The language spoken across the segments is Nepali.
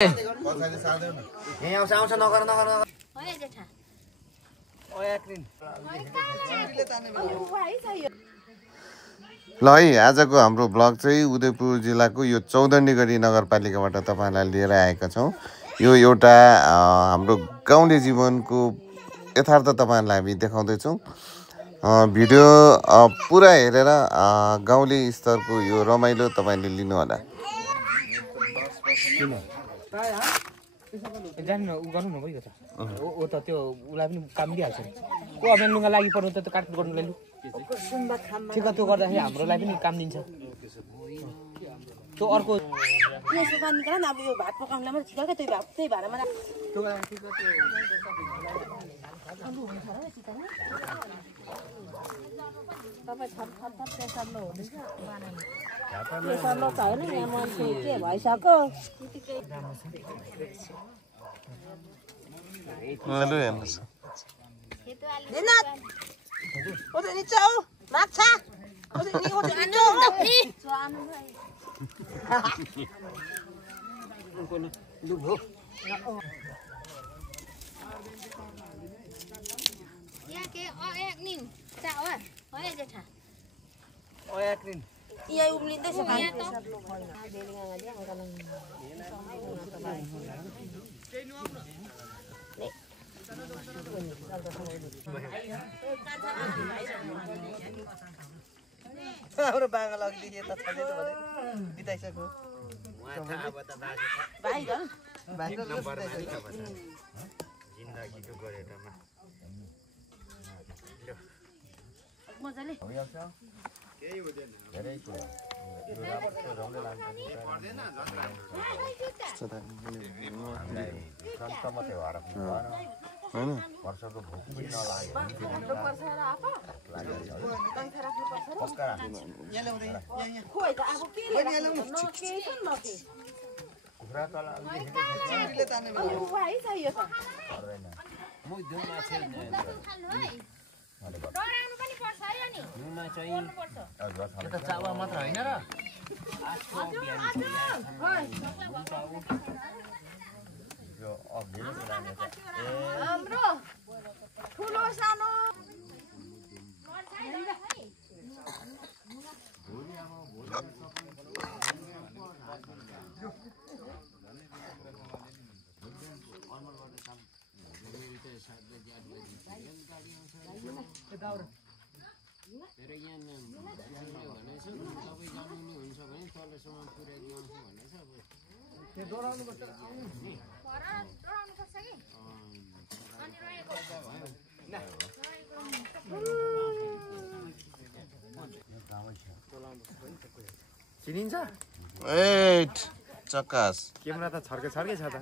आउँछ नगर नगर ल है आजको हाम्रो ब्लग चाहिँ उदयपुर जिल्लाको यो चौदण्डीगढी नगरपालिकाबाट तपाईँलाई लिएर आएका छौँ। यो एउटा हाम्रो गाउँले जीवनको यथार्थ तपाईँहरूलाई हामी देखाउँदैछौँ। भिडियो पुरा हेरेर गाउँले स्तरको यो रमाइलो तपाईँले लिनुहोला। जानु उ गर्नु न भइगयो त ओ त त्यो उलाई पनि काम दिइहाल्छ नि को अब लुगा लागि पर्नु त काट गर्नु लैलु ठिक त्यो गर्दाखेरि हाम्रोलाई पनि काम दिन्छ त्यो अर्को यो सुकान निकाल्न अब यो भात पकाउनलाई मात्र ठिक के त्यही भाडामा त्यो ठिक त्यो आलु हुन्छ र चिकन तपाईँ छट प्रेसर लो हुँदैछ प्रेसर लो छ हैन यहाँ मान्छे के भइसक्यो हेर्नुहोस् ओजे नि चाउ माछा ओजे नि ओजे आनु चानु लुभो या के एक निन चाउ है जेठा एक निन यहाँ उम्लिँदै छ पानी हाम्रो बागा लगिदिए त छले त भने बिताइसक्यो बाहिर जिन्दगीको गरेटामा मजाले केही हुँदैन धेरै कुरा रौँडे लाग्छ सन्त मात्रै भएर हैन वर्षको भोक पनि चावा मात्र हैन र यो अघिल्लो पुरानो हाम्रो ठुलो सानो तर यहाँ भनेछ तपाईँ जानु नि हुन्छ भने तलसम्म पुर्याइदिन्छु भनेछ अब त्यो डराउनु पर्छ डराउनु पर्छ कि अनि रहेको चिनिन्छ एट चक्कास क्यामेरा त छर्के छ त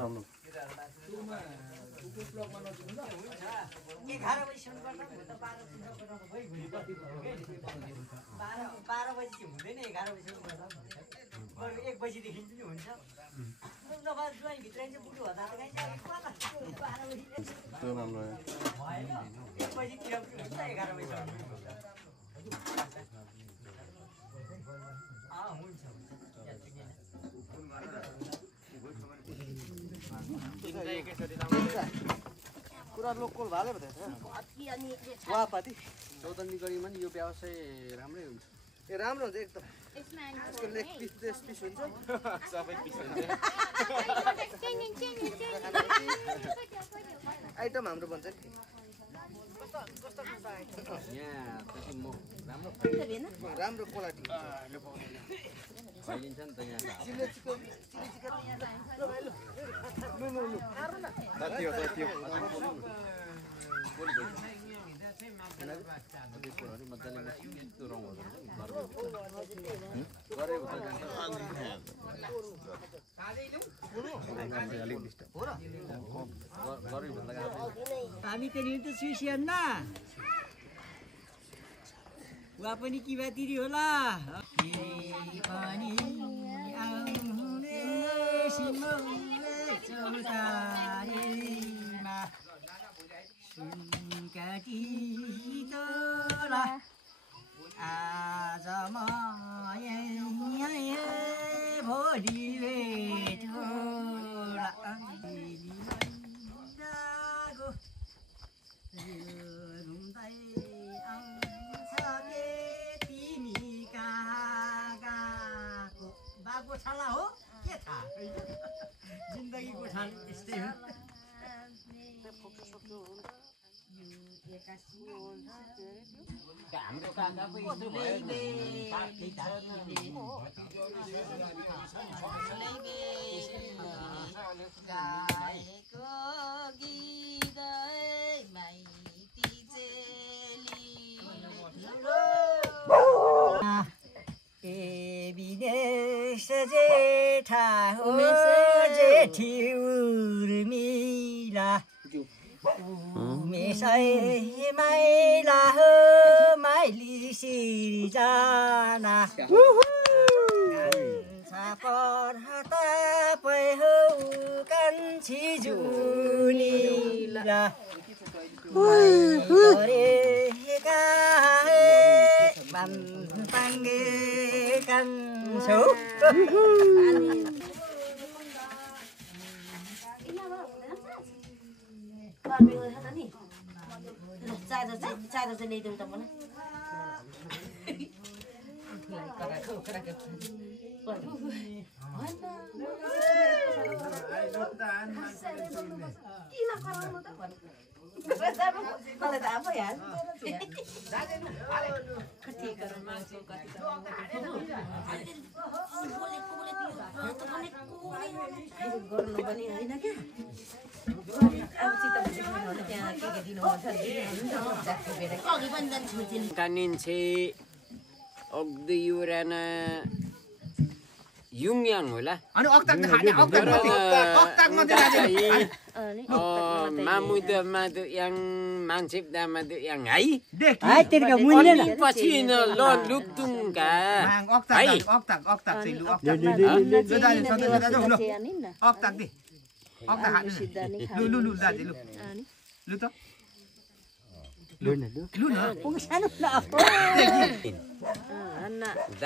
हाम्रो 11 बजीसम्म गर्दा त 12 बजी हुँदैन 11 बजीसम्म गर्दा बरु 1 बजीदेखि पनि हुन्छ नभए ज्वाइँ भित्राइन्छ बुढो हुँदा त कहीँ 12 बजी 1 बजीतिर पनि हुन्छ 11 बजीसम्म पुरा लोकल भाले भन्दैछ वापाती चौदण्डीगढीमा नि यो व्यवसाय राम्रै हुन्छ ए राम्रो हुन्छ एकदम यसको लेग पिस देश पिस हुन्छ सबै पिस हुन्छ आइटम हाम्रो भन्छ नि यहाँ पछि म राम्रो राम्रो क्वालिटी फैलिन्छ नि त यहाँ चिल्ले चिकन हामी त नि त सुसियन न वा पनि किवा दिदी होला पनि आउने सिमौले चौतारीमा सुनकाटी तोरा आज म भो दिवे ठोला दागो रुँदै आउँछ के तिमी कहाँ गएको बाबु छाला हो के थाहा जिन्दगीको ठान यस्तै हो हाम्रो काका पो यस्तो भयो गाएको गीतै माइती चेली ए विदेश जेठा हो जेठी उर्मिला उमेशै माइला हो माइली सिर्जना पढता पै हो कान्छी जुनीला पाङ्गे कान्छौ चार्जर चाहिँ ल्याइदिउँ त मलाई किन कराउनु त मलाई त आफै हाल गर्नु पनि होइन क्या कानिन्छे अग्दयुराना युङयाङ होला मामुद मादु याङ मान्छेप दामादु याङ है पछि न ल लुक्तुङका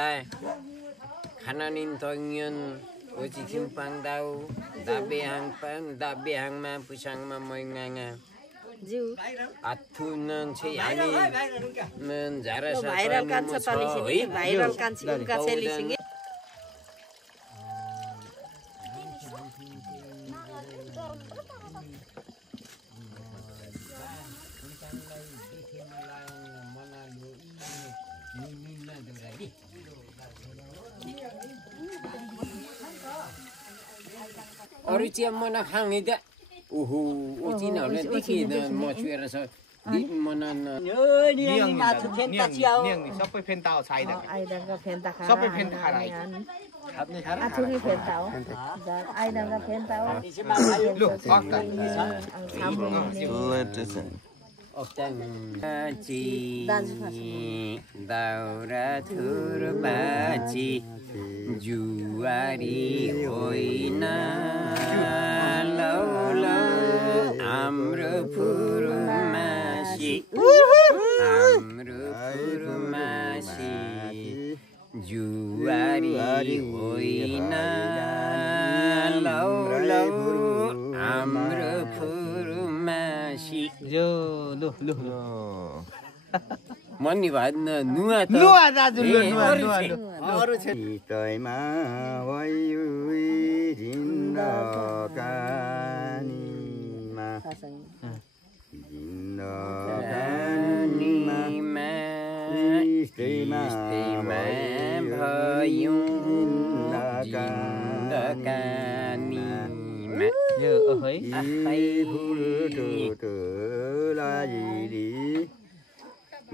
है खाना निन्तोङयन ओची थिम्पाङ दाउ दाबेहाङ पाङ दाबेहाङमा पुसाङमा मैङाङा आथु नङ छै हामी मन झारा भाइरल कान्छ तलिसिङे भाइरल कान्छ उनका सेलिसिङे Oricia mana hang ida. Originalnya dikit mau cuci rasa di mana na. नियङ नि सबै फेन्ता हो छैन आइदंगा फेन्ता खा सबै फेन्ता खारा आथुनी फेन्ता हो आइदंगा फेन्ता हो लु अक्ता Baci, daura thur baci, juari hoina, lau lau amru purmasi, juari hoina, lau lau amru purmasi. जो लु लु मन्नी भाइ नुवा त लु दाजु लु नुवा लु अरु छ तैमा वयु जिन्दगानीमा जिन्दगानीमा इस्तेमा भयौँ जिन्दगानीमा यो ओहै फुल टोटोलाइली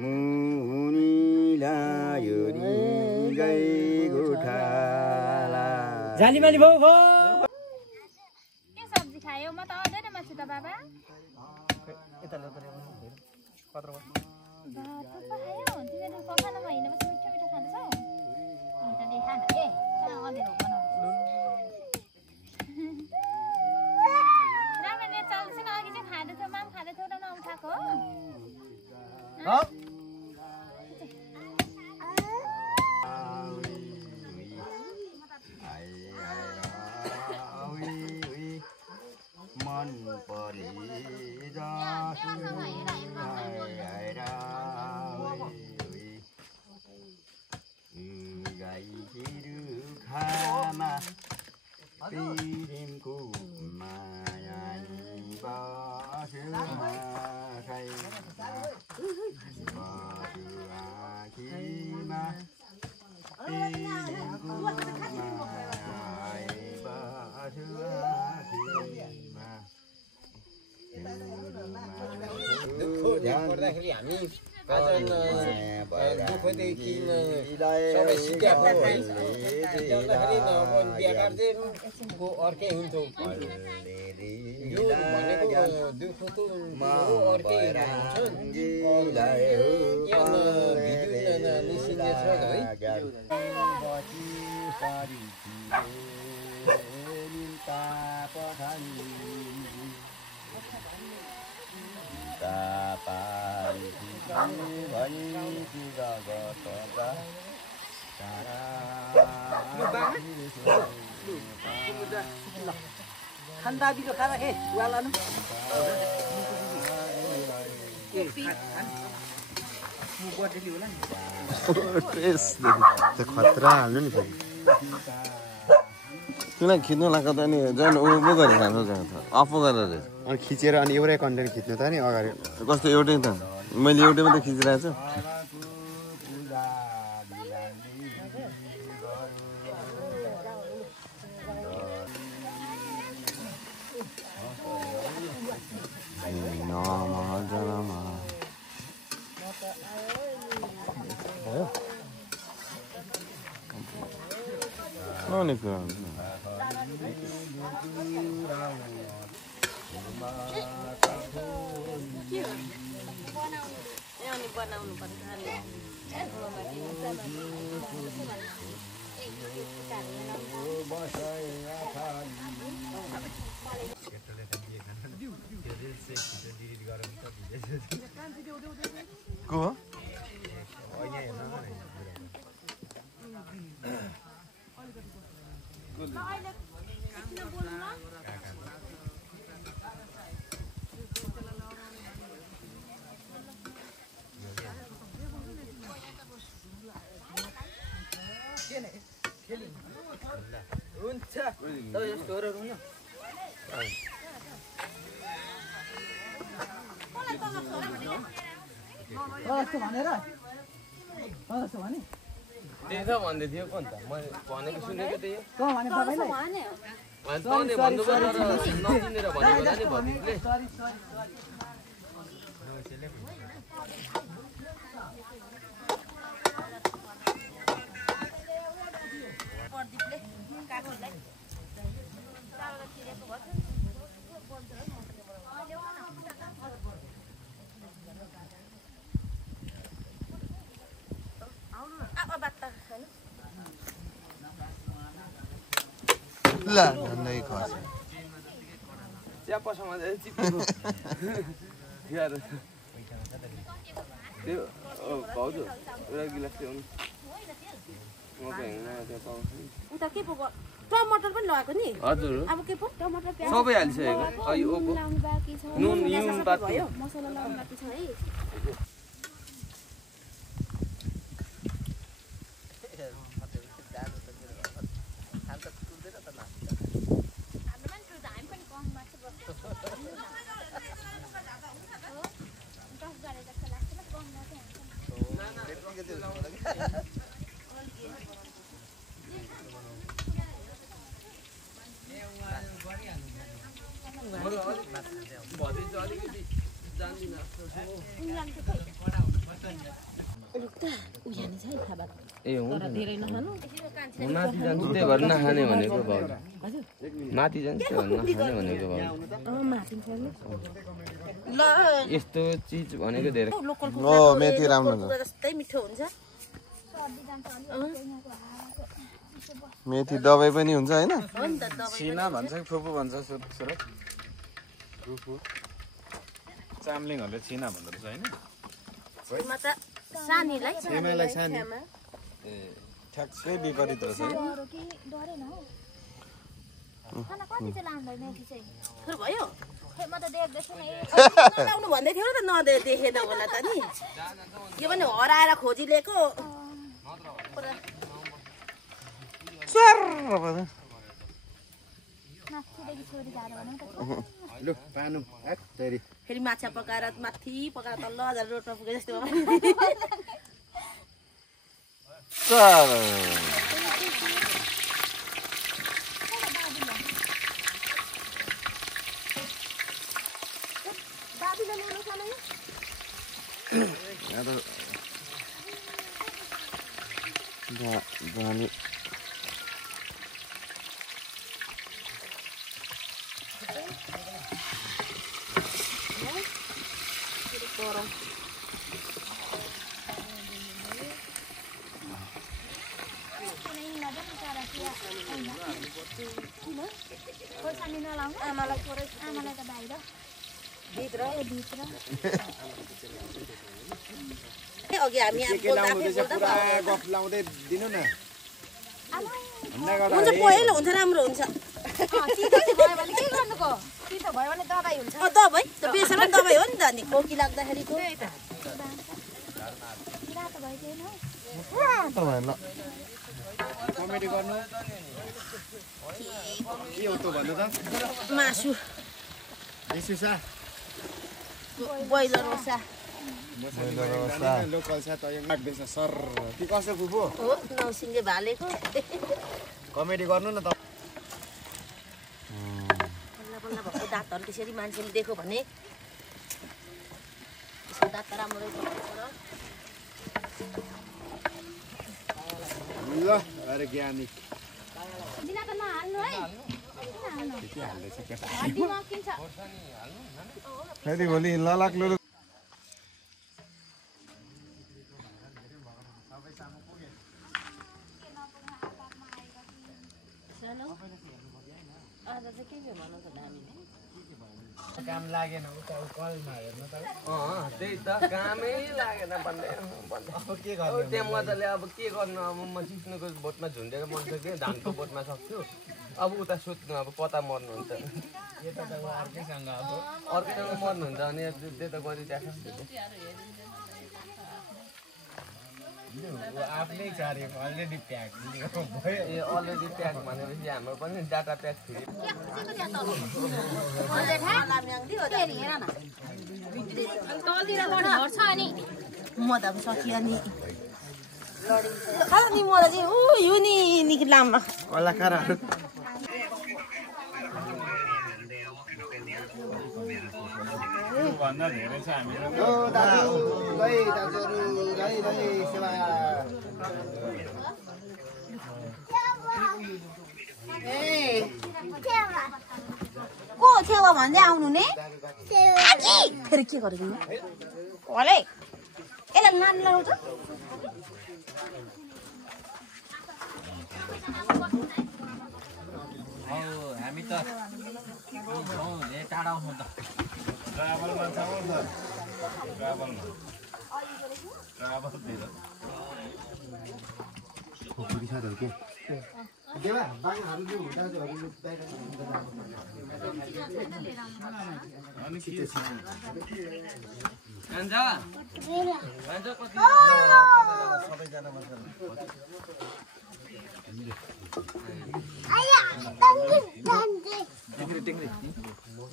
मुनिला योरी गई गोठाला जालीमाली भाउ भाउ के सब्जी खायो म त आउँदैन मासु त बाबा यता ल परे कत्रो भात पो खायो तिमीले पखाना होइन बस मिठो मिठो खान्छौ अन्त देखा न ए कहाँ अँधेरो बनाउँछु राम्रो नेट चल्छ न अघि चाहिँ खाँदै थियो माम खाँदै थियो न उठाएको हो पर्दाखेरि हामी दुःखदेखि सबै सिद्ध्याएको गर्दाखेरि अब बिहाकार चाहिँ अर्कै हुन्थ्यो यो भनेको दुःखको अर्कै हुन्छ भिडियो निस्किने छ है ठन्डा बिलो खाना हे वालानु खतरा हाल्नु नि तिमीलाई खिच्नु लाग्दा त नि झन् उ गरेर खानु अफ गरेर अनि खिचेर अनि एउटै कन्टेन्ट खिच्नु त नि अगाडि कस्तो एउटै त मैले एउटै मात्रै खिचिरहेको छु को हुन्छ त यस्तो र रुन यस्तो भनेर यस्तो भने त्यही त भन्दै थियो कोन त मैले भनेको सुनेको त्यही को भने तपाईलाई भन्दै भन्नुभयो र नचिनेर भनेको नि भतिले सरी सरी प्रदीपले काकुलाई चालको चिरेको भयो ल नै खस च्यापासँग चिप्लेको यार त्यो भाउजू एउटा गिलास त्यो उता के पो टमाटर पनि लगाएको नि हजुर अब के पो टमाटर प्याज सबै हालिसकेको लाउनु बाँकी छ नुन युन बात भयो मसला लाउनु बाँकी छ है ए हुन्छ माथि जान्छु त्यही भएर नखाने भनेको भाउजू माथि जान्छु त्यही भएर नखाने भनेको भाउजू यस्तो चिज भनेको धेरै मेथी राम्रो छ जस्तै मिठो हुन्छ मेथी दबाई पनि हुन्छ हैन सिना भन्छ कि फुपू भन्छ सुरत फुपू चाम्लिङहरुले सिना भन्दो रहेछ हैन म त सानीलाई एमाईलाई सानी ए ठ्याक्कै विपरीत रहेछ है डरो कि डरेन हौ खाना कति चाहिँ लाउँदैन मेथी चाहिँ भयो खै म त देख्दैछु नि आउनु भन्दै थियो र त देखेन होला त नि के पनि हराएर खोजी लिएको माथिदेखि छोरी जाँदा भनौँ त लु पानु फेरि फेरि माछा पकाएर माथि पकाएर तल्ल हजार रोडमा पुगे जस्तो दादीले ल्याउनु छैन गरम खोर्सानी नलाउनु आमालाई आमालाई त बाहिर भित्र भित्र अघि हामी गफ लाउँदै दिनु न हुन्छ पहिलो हुन्छ राम्रो हुन्छ चितो भयो भने के गर्नुको चितो भयो भने दबाई हुन्छ दबाई त बेसरमा दबाई हो नि त अनि खोकी लाग्दाखेरिको रातो भयो छैन कमेडी गर्नु के हो त भन्नु त मासु यसुसा बोइलर होसा लोकल छ त यो लाग्दैछ सर के कसो फुपू हो नौसिङे भालेको कमेडी गर्नु न त बल्ल बल्ल भएको दाँतहरू त्यसरी मान्छेले देख्यो भने त्यसको दाँत त राम्रै पर्छ ल अरे ज्ञानी दिना त नहाल्नु है हड्डी मकिन्छ फेरि भोलि ललाक्लु काम लागेन उता कलमा हेर्नु त त्यही त कामै लागेन भन्दै के गर्नु त्यहाँ मजाले अब के गर्नु अब म सिस्नुको बोटमा झुन्डेर मर्छु कि धानको बोटमा सक्छु अब उता सोध्नु अब पता मर्नुहुन्छ यता त अर्कैसँग अब अर्कैसँग मर्नुहुन्छ अनि त्यता गरिरहेको आफ्नै कार्य अलरेडी प्याक ए अलरेडी प्याक भनेपछि हाम्रो पनि डाटा प्याक फ्री म त अब सकियो नि खायो नि मलाई चाहिँ यो नि निकै लामो कलाकारहरू भन्दा धेरै छ हामीहरू सेवा को छेवा भन्दै आउनु नि फेरि के गरेको होला यसलाई नानी लगाउँछ हामी त टाढा आउँछौँ त ट्राभलमा छ ट्राभलमा ट्राभलतिर देवा बाङहरू जो दाजुहरू अनि के छ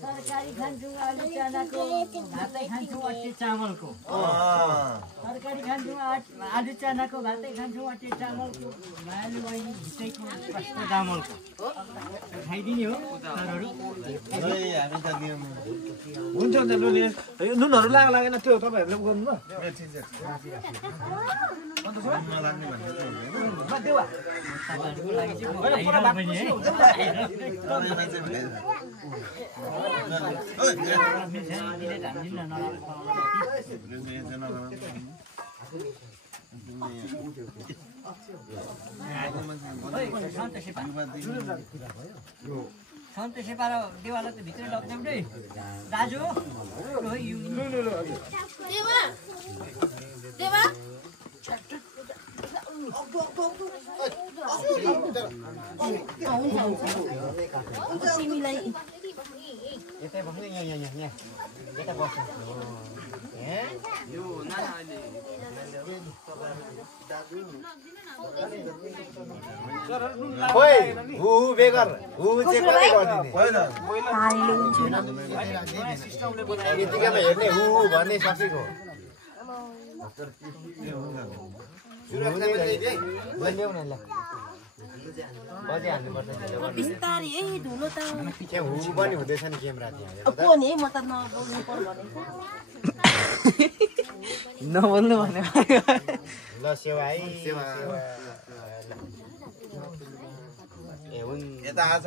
तरकारी खान्छु आलु चानाको भातै खान्छु अटे चामलको तरकारी खान्छु आलु चानाको भातै खान्छु अटे चामलको मायालु बहिनी भित्रैको कस्तो चामलको खाइदिने हो तरहरू हामी त नियम हुन्छ हुन्छ लु यो नुनहरू लागेन त्यो तपाईँहरूले गर्नु ल सन्त सेपार देवालाई त भित्रै लग्दैम रे दाजु देवा तिमीलाई यतै बस्नु यहाँ यता बस्नु खोइ हु बेगर हु चाहिँ कसले गरिदिने यतिकैमा हेर्ने हु भन्ने सकेको बिस्तारै है धुलो त हु पनि हुँदैछ नि क्यामेरा त्यहाँ को नि म त नबोल्नु पर्यो भनेको नबोल्नु भने ल सेवा है सेवा ए हुन् यता आछ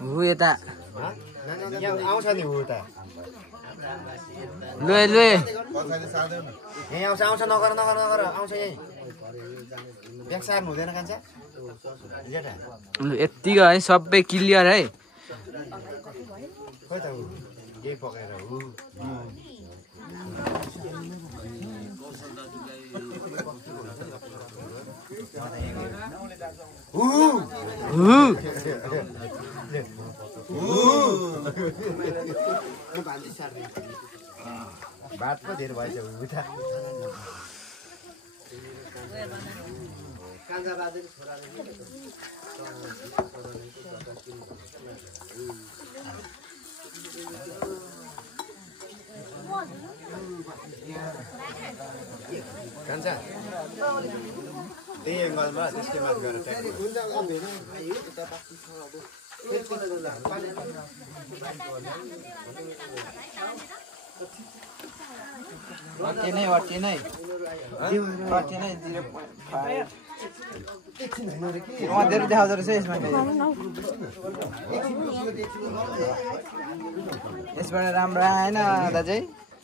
हु यता यहाँ आउँछ नि हु त लुए यहीँ आउँछ आउँछ नगर आउँछ यहीँ ब्याग सार्नु हुँदैन कान्छ यतिको है सबै क्लियर है खोइ त हु यही पकाएर हु भात पो धेरै भएछ उता कान्छा त्यही एङ्गलमा त्यसकै माथि गएर धेरै देखाउँदो रहेछ यसमा यसबाट राम्रो आएन दाजु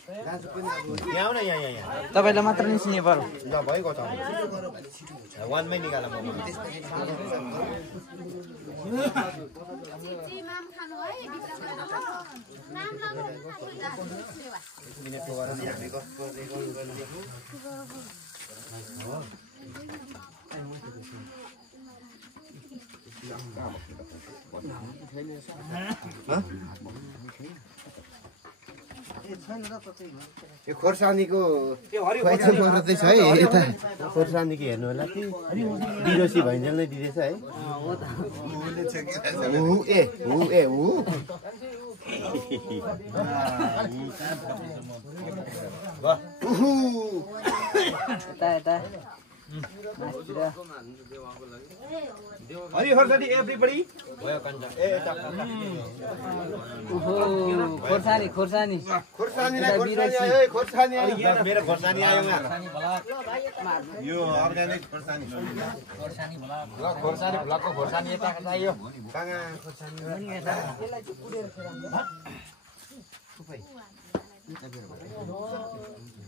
यहाँ न यहाँ तपाईँलाई मात्र निस्किने पर्यो ल भइगयो त वानमै निकाल यो खोर्सानीको पर्दैछ है यता खोर्सानीको हेर्नु होला कि बिरोसी भइन्जेल नै दिँदैछ है हरि खोर्सानी एभ्रीबडी खोर्सानी मेरो खोर्सानी आयो यो अर्ग्यानिक खोर्सानी भ्लगको खोर्सानी यता चाहियो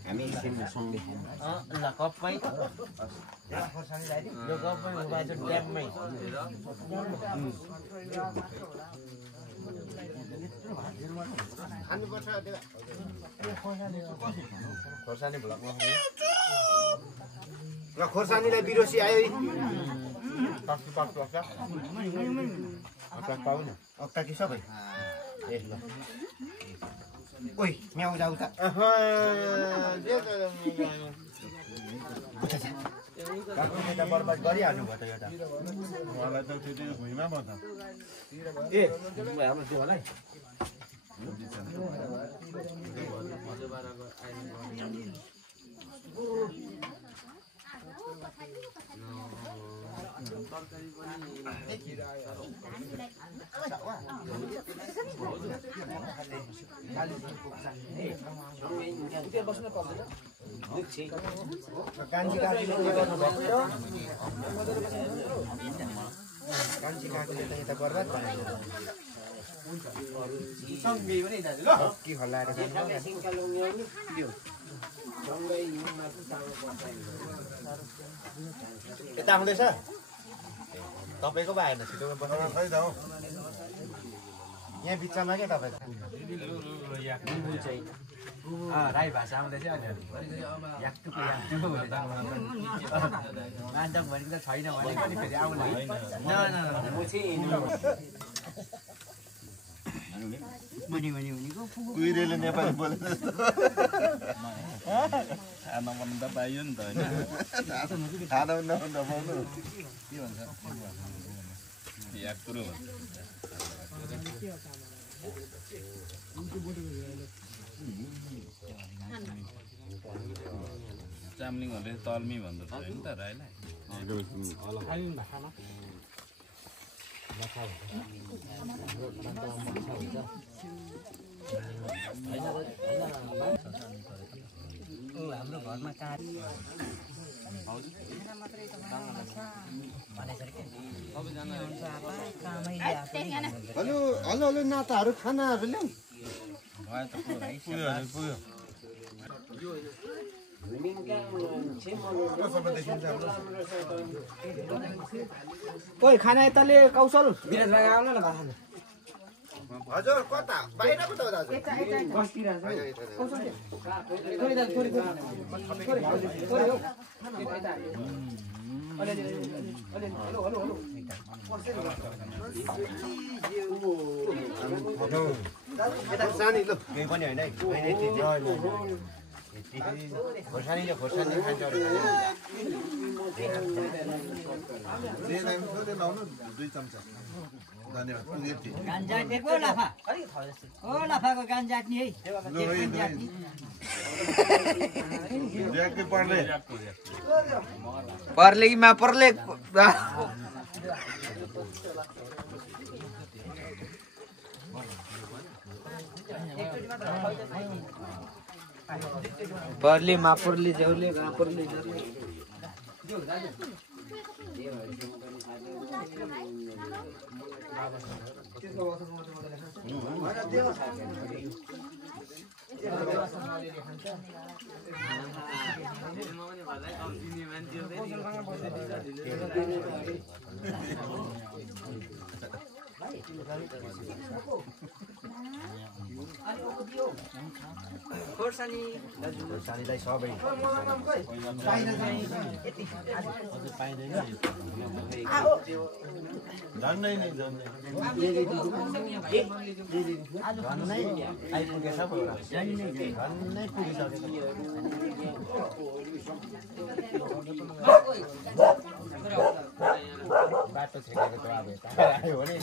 हामी सँगै ल कपमै खोर्सानी ल्याइदिउँ यो कपमै उभाइन्छ ड्याममै खानुपर्छ खोर्सानी भ्लगमा र खोर्सानीलाई बिरोसी आयो पाउन अक्का कि सबै ए ल ओइ म्याउ जाउ त काकुले बर्बाद गरिहाल्नु भयो त एउटा मलाई त त्यो भुइँमा भयो त ए हाम्रो त्यो होला है कान्छी काकुले त यता बर्बाद के हल्लाएर यता आउँदैछ तपाईँको पो आएन छिटो यहाँ बिचमा क्या तपाईँको राई भाषा आउँदैछ याक्टुको मान्छक भनेको त छैन भने पनि फेरि आउला कुहिरेले नेपाली बोले खाना बनाउनु त पाइयो नि त होइन खाना पनि नपाउनु याक्रो चाम्लिङहरूले तल्मी भन्दो छ होइन त राईलाई हाम्रो घरमा काट हेलो हेलो हेलो नाताहरू खानाहरू ल्याउ पुग्यो ओइ खाना यताले कौशल विराज भाइ आउन न भाषा हजुर कता बाहिर पो त दाजु खोर्सानी ल केही पनि होइन खोर्सानी खान्छ दुई चम्चा धन्यवाद लाफाको गान जाट्ने है पर्ले कि मा पर्ले पर्ले मापुरले ज्याउले मापुरले खोर्सानीलाई सबै झन्नै आइपुगेछ झन्नै बाटो छेकेको त अब यता आयो भने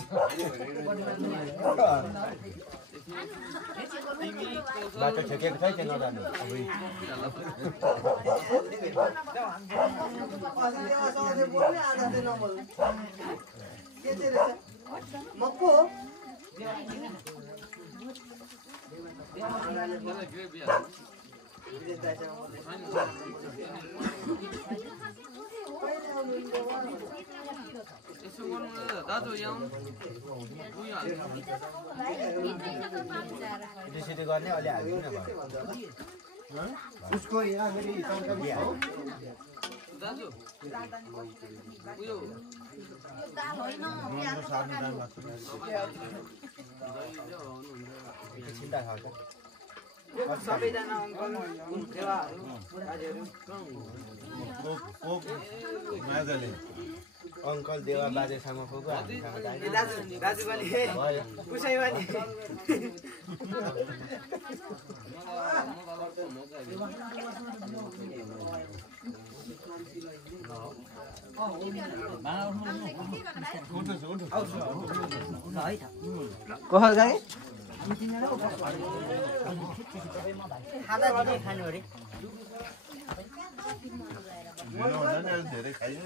बाटो छेकेको छ त्यहाँ नजानु त्यसरी गर्ने अलि हाल्दिन उसको यहाँ फेरि तरकारी दाजु उयो चिन्ता खान्छ सबैजना अङ्कल देवाहरू बाजेले अङ्कल देवा बाजेसँग पुग्यो दाजु पनि उसै पनि कहल गए खाँदा दिने खानु अरे धेरै खाइयो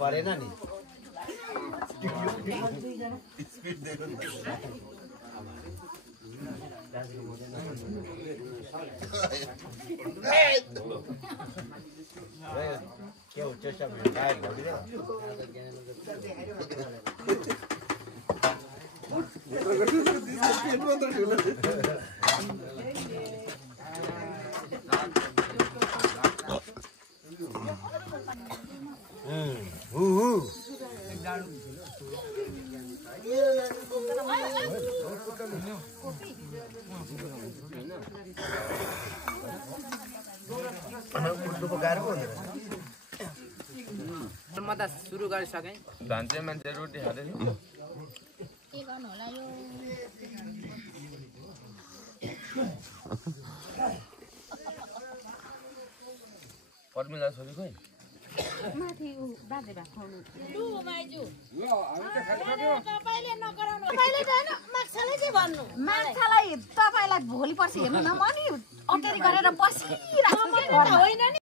परेन नि के हो त्यो सब गायब भइदियो म त सुरु गरिसकेँ धान चाहिँ मान्छे रोटी खाँदैछ के गर्नु होला यो पर्मिला छोरी खोइ माथि बाजे भात खुवाउनु लु माइजू तपाईले नगराउनु तपाईले त हैन माछालाई चाहिँ भन्नु माछालाई तपाईलाई भोलि पर्सि हेर्नु न म नि अटेरी गरेर बसिराख्छु होइन नि